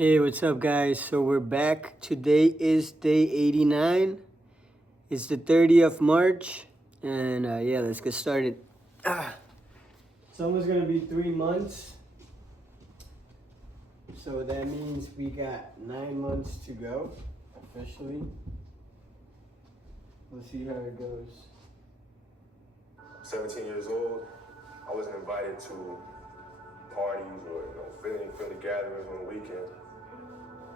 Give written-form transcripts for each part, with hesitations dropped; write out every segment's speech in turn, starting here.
Hey, what's up, guys? So we're back. Today is day 89. It's the 30th of March. And yeah, let's get started. It's almost going to be 3 months. So that means we got 9 months to go, officially. We'll see how it goes. 17 years old, I wasn't invited to parties or family gatherings on the weekend.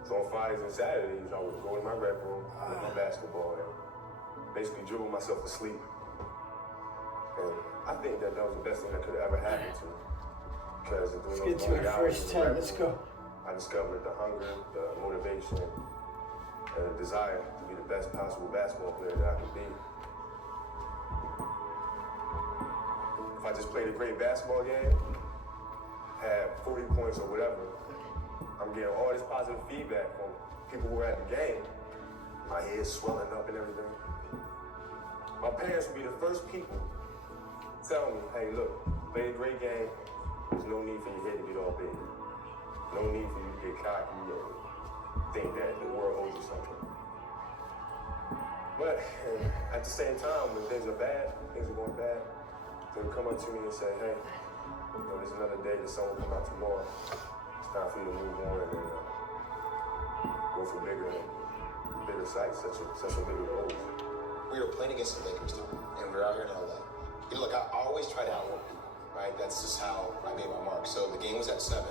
So on Fridays and Saturdays, I would go in my rec room, play my basketball, and basically dribble myself to sleep. And I think that was the best thing that could have ever happened to me. Because let's get to our first 10. Let's go. I discovered the hunger, the motivation, and the desire to be the best possible basketball player that I could be. If I just played a great basketball game, had 40 points or whatever, I'm getting all this positive feedback from people who were at the game. My head swelling up and everything. My parents would be the first people telling me, hey, look, play a great game. There's no need for your head to get all big. No need for you to get cocky and think that the world owes you something. But at the same time, when things are bad, things are going bad, they'll come up to me and say, hey, there's another day, the sun will come out tomorrow. It's time for you to move on and go for bigger sights, such a bigger goals. We were playing against the Lakers, and we were out here in LA. You know, look, I always try to outwork people, right? That's just how I made my mark. So the game was at 7.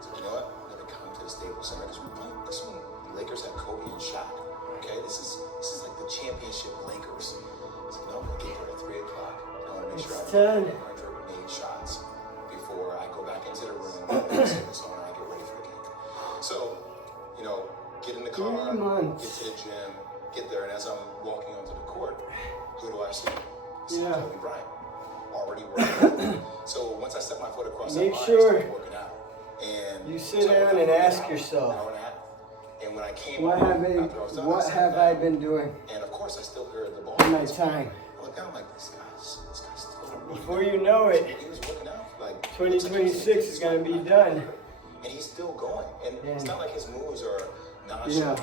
So you know what? I'm gonna come to the Staples Center because we're playing this one. The Lakers had Kobe and Shaq. Okay, this is like the championship Lakers. So you know, I'm gonna get there at 3 o'clock. I want to make sure I get 108 shots before I go back into the room and sit this on and I get ready for the game. So, you know, get in the car, get to the gym, get there, and as I'm walking onto the court, who do I see? Kobe Bryant, already working out. So once I step my foot across that line, I start working out. And you sit down and ask yourself, and when I came what have I been doing? And of course, I still heard the ball. In my time. I look down like this guy's still. Before you know it, he was working out. Like 2026 is gonna be done. And he's still going. And it's not like his moves are nonchalant,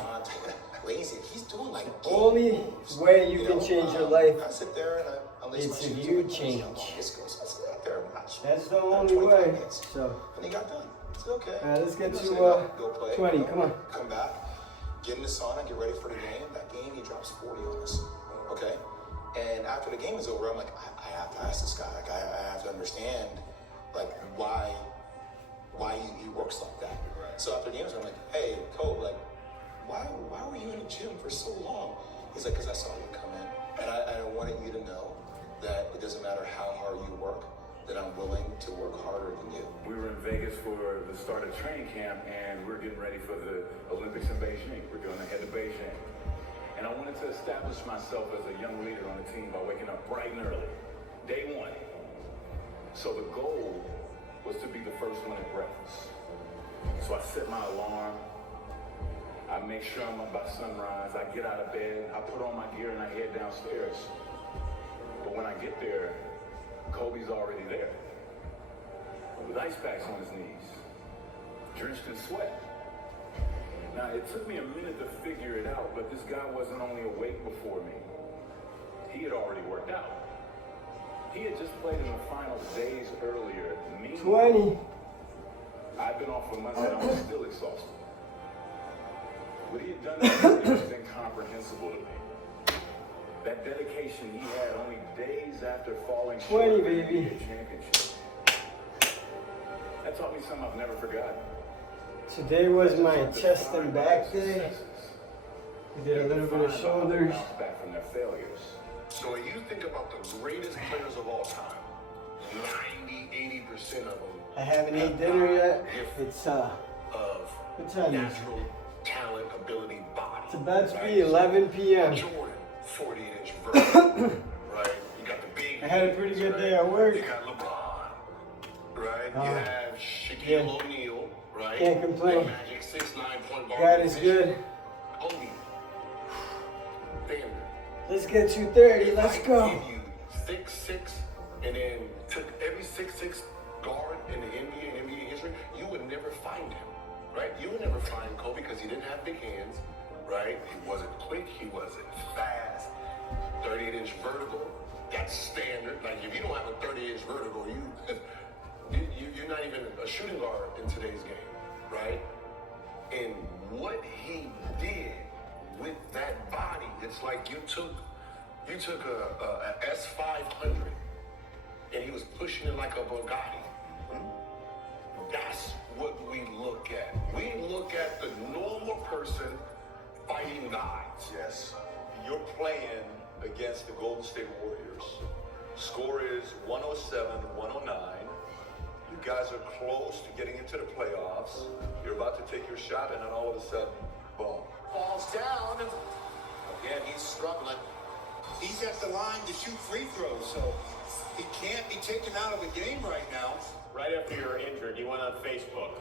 lazy. He's doing like the only way you can change your life I sit there and I lace my is shoes if you up, change. I sit out there and watch. That's the only way. So. And he got done. It's okay. All right, let's get to go play, 20. Come on. Come back. Get in the sauna. Get ready for the game. That game, he drops 40 on us. Okay. And after the game is over, I'm like, I have to ask this guy. Like, I have to understand, like, why he works like that. So after the game, I'm like, hey, Kobe, like, why were you in the gym for so long? He's like, because I saw you come in, and I wanted you to know that it doesn't matter how hard you work, that I'm willing to work harder than you. We were in Vegas for the start of training camp, and we're getting ready for the Olympics in Beijing. We're going to head to Beijing. And I wanted to establish myself as a young leader on the team by waking up bright and early, day one. So the goal was to be the first one at breakfast. So I set my alarm. I make sure I'm up by sunrise. I get out of bed, I put on my gear, and I head downstairs. But when I get there, Kobe's already there, with ice packs on his knees, drenched in sweat. Now, it took me a minute to figure it out, but this guy wasn't only awake before me. He had already worked out. He had just played in the finals days earlier. 20. I've been off for months and I was still exhausted. What he had done that was incomprehensible to me. That dedication he had only days after falling short of the NBA championship. That taught me something I've never forgotten. Today was my chest and back day. We did a little bit of shoulders. Back from their failures. So when you think about the greatest players of all time, 90-80% of them. I haven't eaten dinner yet. It's of what time is it? natural talent, ability, body. It's about to be 11 p.m. Jordan, 40-inch vertical, right? You got the big. I had a pretty good day at work. You got LeBron, right? You have Shaquille O'Neal, right? Can't complain. Magic 6'9" point guard. God is good. Kobe. Damn. Let's get 230. Let's go. If I give you 6'6" and then took every 6'6" guard in the NBA and NBA history, you would never find him, right? You would never find He didn't have big hands, right? He wasn't quick. He wasn't fast. 38-inch vertical, that's standard. Like, if you don't have a 38-inch vertical, you're not even a shooting guard in today's game, right? And what he did with that body, it's like you took a S500 and he was pushing it like a Bugatti. That's what we look at. We look at the normal person fighting guys. Yes. You're playing against the Golden State Warriors. Score is 107-109. You guys are close to getting into the playoffs. You're about to take your shot, and then all of a sudden, boom. Falls down. Again, he's struggling. He's at the line to shoot free throws, so he can't be taken out of the game right now. Right after you were injured, you went on Facebook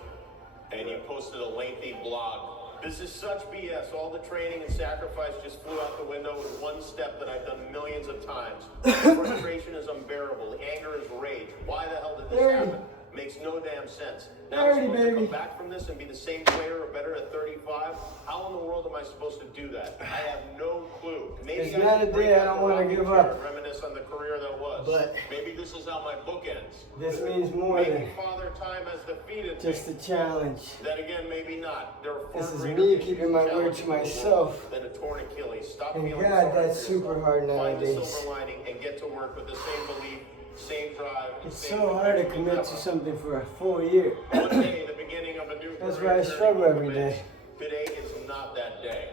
and you posted a lengthy blog. This is such BS. All the training and sacrifice just flew out the window with one step that I've done millions of times. Frustration is unbearable. Anger is rage. Why the hell did this happen? Makes no damn sense. Now I'm supposed to come back from this and be the same player or better at 35? How in the world am I supposed to do that? I have no clue. Maybe It's not a day I don't want to give up. Reminisce on the career that was. But maybe this is how my book ends. this means more Maybe than Father Time has defeated just me. a challenge. Then again, maybe not. There are This is greater me issues keeping my word challenging to the world myself. than a torn Achilles. Stop And feeling God, sorry that's for super yourself. hard Find the nowadays. silver lining and get to work with the same belief, same drive. and It's same so hard to conviction commit as to ever. something for a full year. One day, the beginning of a new That's career why I journey struggle will every commence. day. Today is not that day.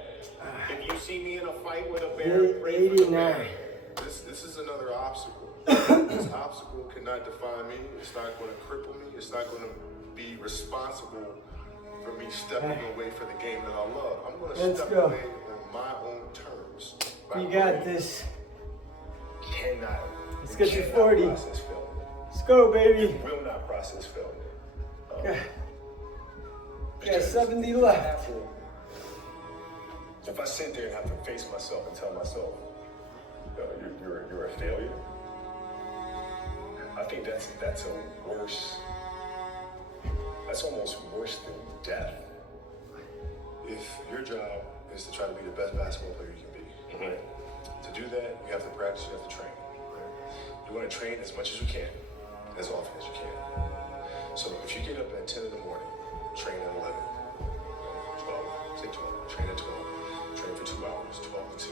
If you see me in a fight with a Day bear, pray for the 89. bear. This is another obstacle. This obstacle cannot define me. It's not going to cripple me. It's not going to be responsible for me stepping away from the game that I love. I'm going to Let's step go. away on my own terms. You got this. Cannot. Let's get to cannot 40. process failure. Let's go, baby. Will not process failure. Got Because 70 I left. have to- If I sit there and have to face myself and tell myself, you're a failure, I think that's a worse. That's almost worse than death. If your job is to try to be the best basketball player you can be, right? To do that, you have to practice, you have to train. Right? You want to train as much as you can, as often as you can. So if you get up at 10 in the morning, train at 11, 12, say 12, train at 12, train for 2 hours, 12 to 2.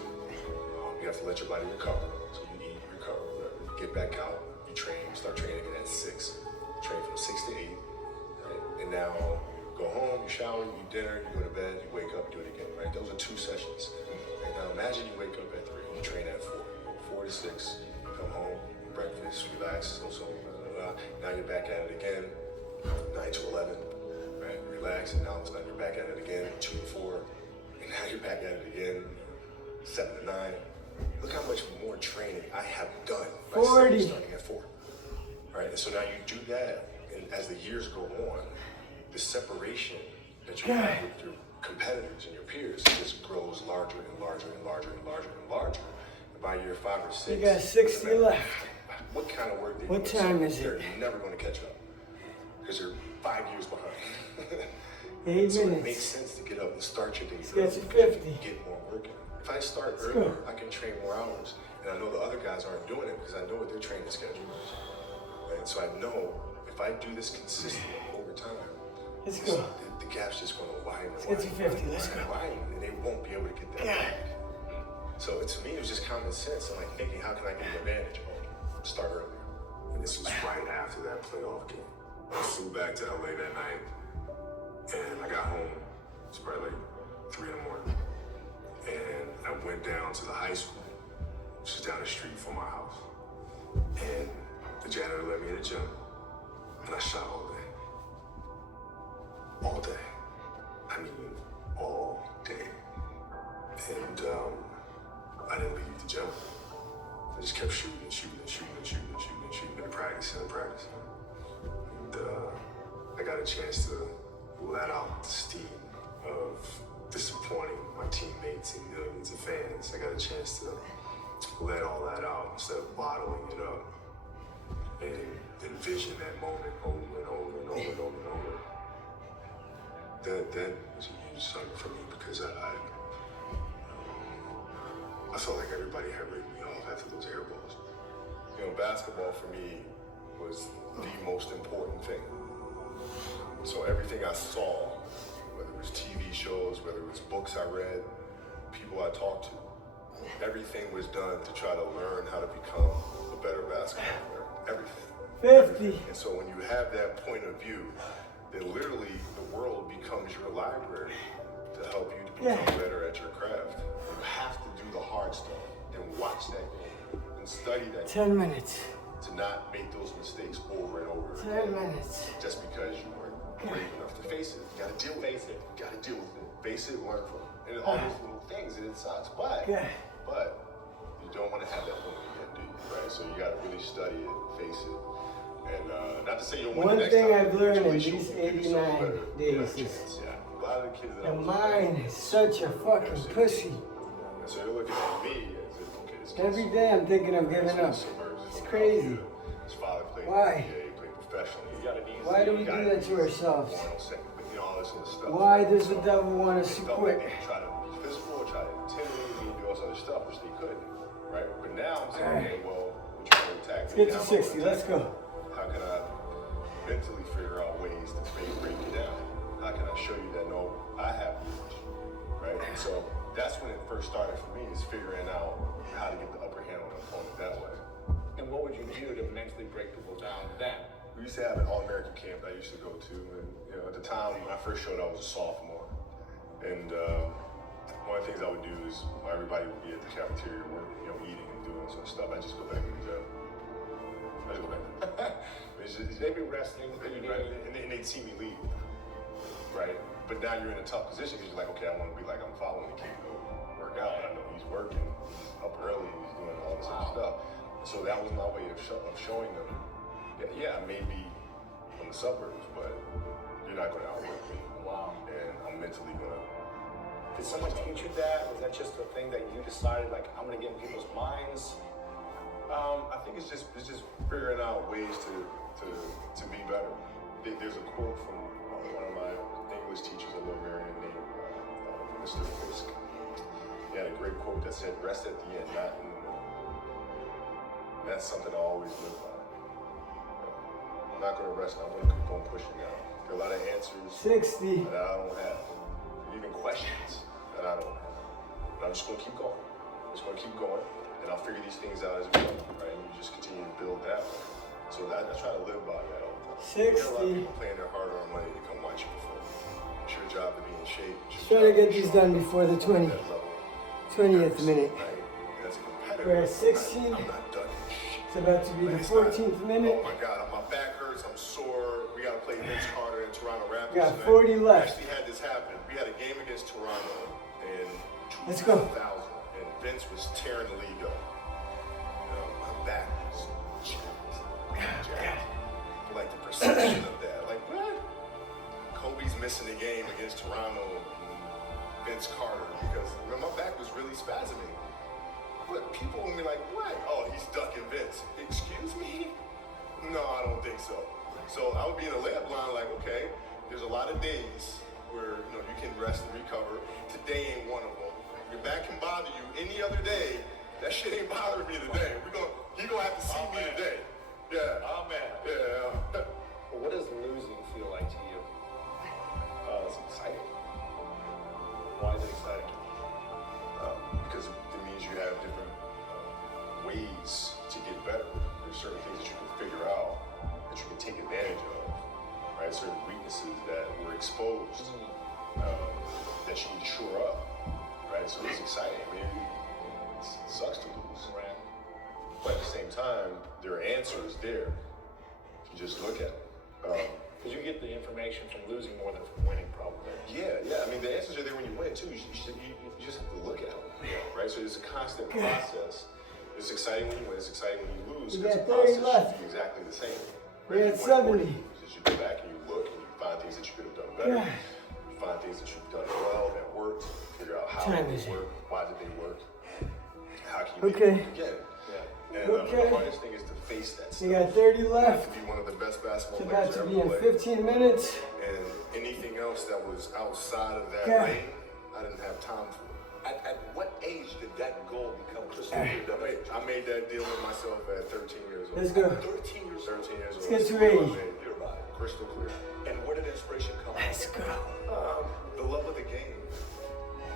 You have to let your body recover. So you eat, recover, whatever. You get back out, you train, start training again at 6. Train from 6 to 8. Right? And now go home, you shower, you eat dinner, you go to bed, you wake up, you do it again, right? Those are 2 sessions. Right? Now imagine you wake up at 3, you train at 4. You go 4 to 6, you come home, breakfast, relax, blah, blah, blah. Now you're back at it again, 9 to 11, right? Relax, and now it's like you're back at it again, 2 to 4, and now you're back at it again, 7 to 9. Look how much more training I have done by 40. starting at 4, right? And so now you do that, and as the years go on, the separation that you have with your competitors and your peers just grows larger and larger and larger and larger and larger. And by year 5 or 6, You got 60 left. what kind of work they What do, time is it? they're never going to catch up because they're 5 years behind. 8 So it minutes. makes sense to get up and start your day Let's early get to because 50. you get more work in. If I start Let's earlier, go. I can train more hours. And I know the other guys aren't doing it because I know what their training schedule is. Right? So I know if I do this consistently over time, Let's go. the gap's just going to widen. Let's get to 50. Let's go. Widen, and they won't be able to get that back. So to me, it was just common sense. I'm like thinking, how can I get an advantage? Start earlier. And this was right after that playoff game. I flew back to LA that night, and I got home. It's probably like 3 in the morning. And I went down to the high school, which is down the street from my house. And the janitor let me in the gym, and I shot all day. All day. I mean, all day. And I didn't leave the gym. I just kept shooting and shooting and shooting and shooting and shooting and shooting and practicing and practicing. And I got a chance to let out the steam of disappointing my teammates and millions of fans. I got a chance to let all that out instead of bottling it up and envision that moment over and over and over and over and over. that was a huge struggle for me because I felt like everybody had written me off after those air balls. You know, basketball for me was the most important thing. So everything I saw, whether it was TV shows, whether it was books I read, people I talked to, everything was done to try to learn how to become a better basketball player. Everything. 50. And so when you have that point of view, then literally the world becomes your library to help you to become better at your craft. You have to do the hard stuff and watch that game and study that 10 minutes. to not make those mistakes over and over 10 minutes. just because you weren't brave enough to face it. You gotta deal with it. You gotta deal with it. Face it, learn from it. And all those little things, and it sucks. But you don't want to have that moment again, do you? Right? So you gotta really study it, face it. And not to say you'll win One the next thing time, I've but learned you in should these do yourself 89 better. days You have a is chance. A lot of the kids that I the was mind is such a fucking pussy. and so you're looking at me as if, okay, this kid's Every day I'm thinking of giving up. It's crazy. His father played Why? NBA, he played professionally. Why do we do that to ourselves? You know, all this other stuff. Why does the devil want us to Felt quit? like they try to be physical, try to intimidate me, do all this other stuff, which they couldn't, right? But now I'm saying, okay, well, we're trying to attack Let's me. get to Now I'm 60. gonna Let's attack go. you. How can I mentally figure out ways to break you down? How can I show you that no, I have you, right? And so that's when it first started for me, is figuring out how to get the upper hand on the opponent that way. And what would you do to mentally break people down then? We used to have an all-American camp I used to go to, and you know, at the time when I first showed up, I was a sophomore, and one of the things I would do is while everybody would be at the cafeteria, eating and doing some stuff, I just go back to the gym. I just go back. They'd be wrestling, and they'd see me leave, right? But now you're in a tough position because you're like, okay, I want to be like I'm following the kid to go work out. I know he's working, he's up early, he's doing all this other stuff. So that was my way of showing them. Yeah, I may be from the suburbs, but you're not going to outwork me. Wow. And I'm mentally going to. Did someone teach you that? Was that just a thing that you decided, like, I'm going to get in people's minds? I think it's just figuring out ways to be better. There's a quote from one of my English teachers, a little Marion named Mr. Fisk. He had a great quote that said, "Rest at the end, not in the middle." And that's something I always live by. I'm not going to rest. I'm going to keep on pushing now. There are a lot of answers 60. that I don't have, even questions that I don't have. But I'm just going to keep going. I'm just going to keep going, and I'll figure these things out as we go, right? And you just continue to build that way. So I try to live by that all the time. 60. There are a lot of people paying their hard-earned money to come watch you perform. It's your job to be in shape. Trying to get these done before the 20th minute. Right? And as a competitor, We're at 16. I'm not done. It's about to be the 14th minute. Oh my God, my back hurts, I'm sore. We got to play Vince Carter and Toronto Raptors. We got tonight. 40 left. We actually had this happen. We had a game against Toronto in 2000. Let's go. And Vince was tearing the league up. My back was jacked. Like the perception of that. Like, what? Kobe's missing the game against Toronto and Vince Carter because my back was really spasming. But people will be like, what? Oh, he's ducking Vince. Excuse me? No, I don't think so. So I would be in a layup line like, okay, there's a lot of days where you can rest and recover. Today ain't one of them. Your back can bother you any other day. That shit ain't bothering me today. He gonna have to see me today. Yeah. Oh, man. Yeah. Well, what does losing feel like to you? It's exciting. Why is it exciting? Because it means you have different ways to get better. There's certain things that you can figure out, that you can take advantage of, right? Certain weaknesses that were exposed that you need to shore up, right? So it's exciting. I mean, it sucks to lose, Right. but at the same time, there are answers there if you just look at it. Because you get the information from losing more than from winning, probably. Yeah. I mean, the answers are there when you win too. You just have to look at them, right? So it's a constant process. It's exciting when you win. It's exciting when you lose. We It's got a process 30 left. should be exactly the same. We're Right? at If you win 70. As you go back and you look and you find things that you could have done better. God. You find things that you've done well that worked. Figure out how Time they is it? work. Why did they work? How can you Okay. make it again? And Okay. the hardest thing is to face that stuff. We got 30 You have left. to be one of the best basketball It's about players to ever be in played. 15 minutes. And anything else that was outside of that God. lane, I didn't have time for. At what age did that goal become crystal clear? I made that deal with myself at 13 years old. Let's go. 13 years old. 13 years old. Let's get to That's 80. what I made. You're right. Crystal clear. And where did inspiration come from? Let's go. The love of the game.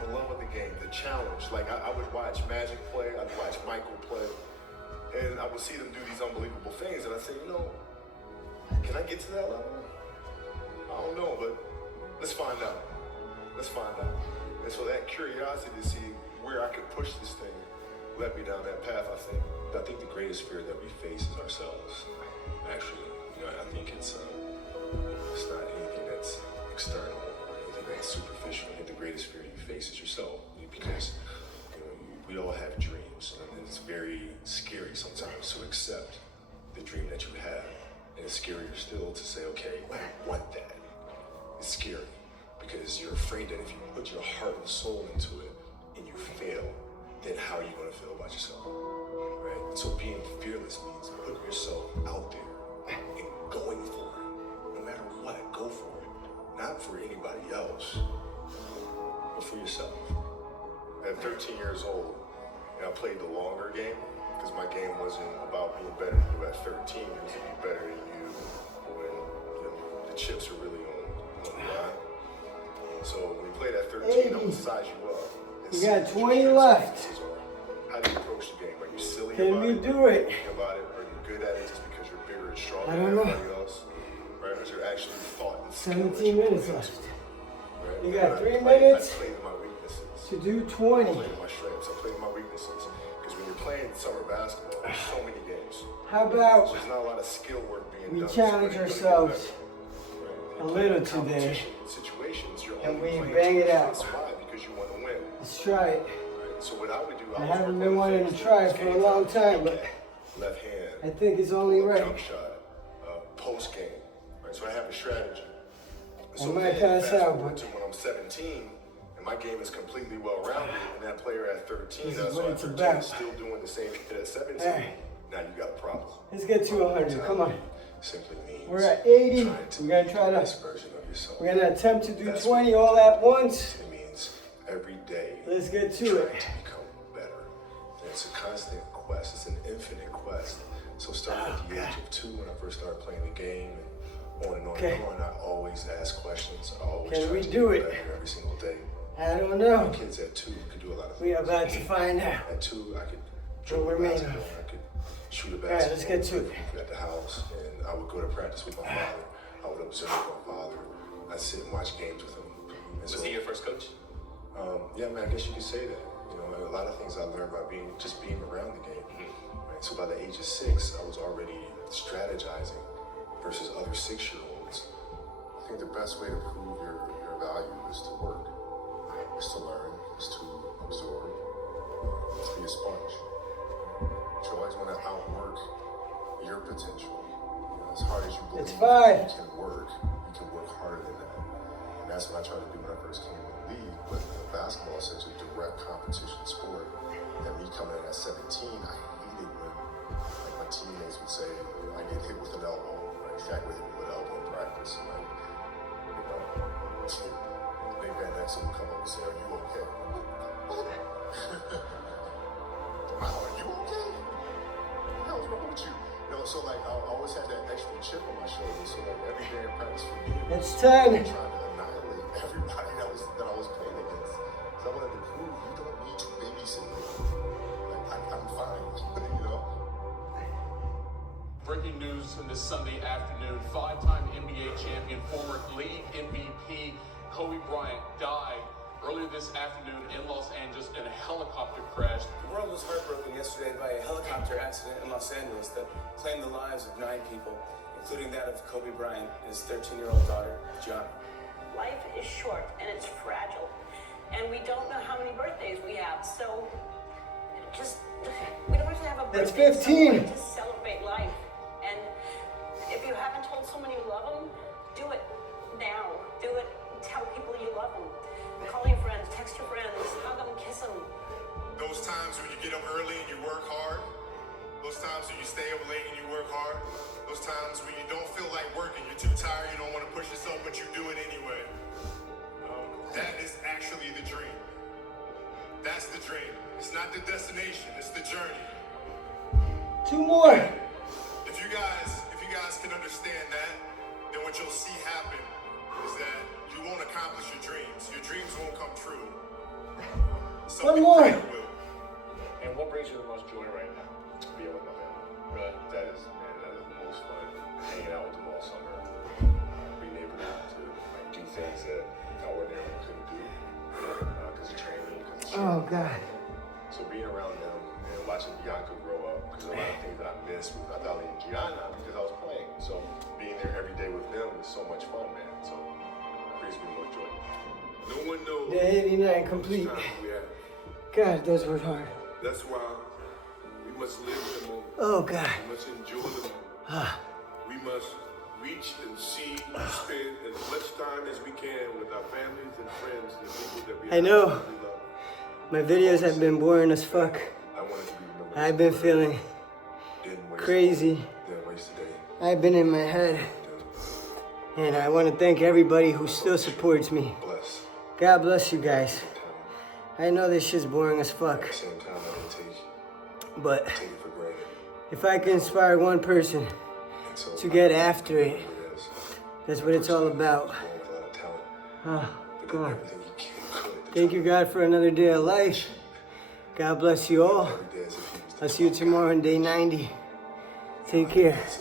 The love of the game. The challenge. Like, I would watch Magic play. I'd watch Michael play. And I would see them do these unbelievable things. And I'd say, you know, can I get to that level? I don't know, but let's find out. Let's find out. And so that curiosity to see where I could push this thing led me down that path, I think. I think the greatest fear that we face is ourselves. Actually, you know, I think it's not anything that's external or anything that's superficial. I think the greatest fear you face is yourself, because you know, we all have dreams, and it's very scary sometimes to accept the dream that you have, and it's scarier still to say, okay, I want that. It's scary because you're afraid that if you put your heart and soul into it and you fail, then how are you going to feel about yourself, right? So being fearless means putting yourself out there and going for it. No matter what, go for it. Not for anybody else, but for yourself. At 13 years old, and I played the longer game, because my game wasn't about being better than you at 13, it was to be better than you when the chips are really on the line. So when we played at 13, I would size you up. You got 20 left. How do you approach the game? Are you silly Can about we it? do it? About it? Are you good at it just because you're bigger and stronger I than don't know. everybody else? Right? Or is there actually thought and skill that 17 you put minutes into left. it? Right? You And got I 3 played- minutes I played my weaknesses. to do I 20. played my strengths. I played my weaknesses. Because when you're playing summer basketball, there's so many games. How about There's not a lot of skill work being we done. challenge So you're gonna get ourselves better. Right? a When little you're playing today, competition situations, you're and only we playing bang to it out. shots. Why? Because you want to win. let's try it. Right? So what I would do, I was haven't work been on wanting to things try that it for a long time, but left hand. I think it's only right. Jump shot, post game. Right? So I have a strategy. I might pass fast out, forward but to when I'm 17, and my game is completely well-rounded, and that player at 13, This is that's what why it's 13 about. is still doing the same shit at 17. Hey. Now you got a problem. let's get to 100. Come on. Simply means We're at 80. trying to We're gonna be try the to. best version of yourself. We're gonna attempt to do That's 20 what all at once. It means every day. Let's get to trying it. to become better. And it's a constant quest. It's an infinite quest. So starting at the age of 2, when I first started playing the game, and on and on Okay. and on, I always ask questions. I always Can try we to do get it? better every single day. I don't know. Kids at 2 could do a lot of things. We are about to find out. At 2, I could What dribble a we're made basketball. of. I could shoot a right, basketball. let's get to it. At the house, and I would go to practice with my father. I would observe my father. I'd sit and watch games with him. And Was he your first coach? Yeah, man, I guess you could say that. You know, a lot of things I learned by being around the game. Right? So by the age of 6, I was already strategizing versus other 6-year-olds. I think the best way to prove your value is to work, is to learn, is to absorb, to be a sponge. But you always want to outwork your potential. You know, as hard as you believe It's 5. you can work harder than that. And that's what I tried to do when I first came in the league. But basketball is such a direct competition sport that me coming in at 17, I hated when like my teammates would say, I get hit with an elbow, right? Shaq would hit me with an elbow in practice. And like, you know, Big Van Exel would come up and say, are you okay? What? Are you okay? What the hell's wrong with you? You know, so like I always had that extra chip on my shoulder. So like every day in practice for me, It's 10. trying to annihilate everybody that I was playing against. So I wanted to prove you don't need to babysit me. Like I'm fine, you know. Breaking news on this Sunday afternoon, 5-time NBA champion, former league MVP Kobe Bryant died earlier this afternoon in Los Angeles in a helicopter crash. The world was heartbroken yesterday by a helicopter accident in Los Angeles that claimed the lives of 9 people, including that of Kobe Bryant and his 13-year-old daughter, Gianna. Life is short and it's fragile, and we don't know how many birthdays we have, so we don't have to have a That's birthday 15. to celebrate life. And if you haven't told someone you love them, do it now. Do it. Tell people you love them. Call your friends, text your friends, hug them, kiss them. Those times when you get up early and you work hard, those times when you stay up late and you work hard, those times when you don't feel like working, you're too tired, you don't want to push yourself, but you do it anyway. not the destination, it's the journey. 2 more. If you guys can understand that, then what you'll see happen is that you won't accomplish your dreams. Your dreams won't come true. One more. Will. And what brings you the most joy right now? Being with my family. Really? That is the most fun. Hanging out with them all summer. Being able to like, do things that I ordinarily couldn't do. Because of training, because of Oh, God. So being around them and watching Bianca grow up, because a lot of things that I missed with Natalia and Gianna because I was playing. So being there every day with them is so much fun, man. So it brings me more joy. No one knows. Day 89 complete. how much time we have. God, those were hard. That's why we must live in the moment. Oh, God. We must enjoy the moment. We must reach and see and spend as much time as we can with our families and friends and people that we I know. absolutely love. My videos have been boring as fuck. I wanted to be remembered. I've been feeling Didn't waste crazy. Didn't waste a day. I've been in my head. And I want to thank everybody who still supports me. Bless. God bless you guys. I know this shit's boring as fuck. At the same time, I don't take But it for granted. if I can inspire one person And so to get after it, it is. that's what it's all about. Born with a lot of talent. Oh, But did God. everything he could. Thank you, God, for another day of life. God bless you all. Every day as if he was the I'll see you tomorrow on day 90. Take care. best.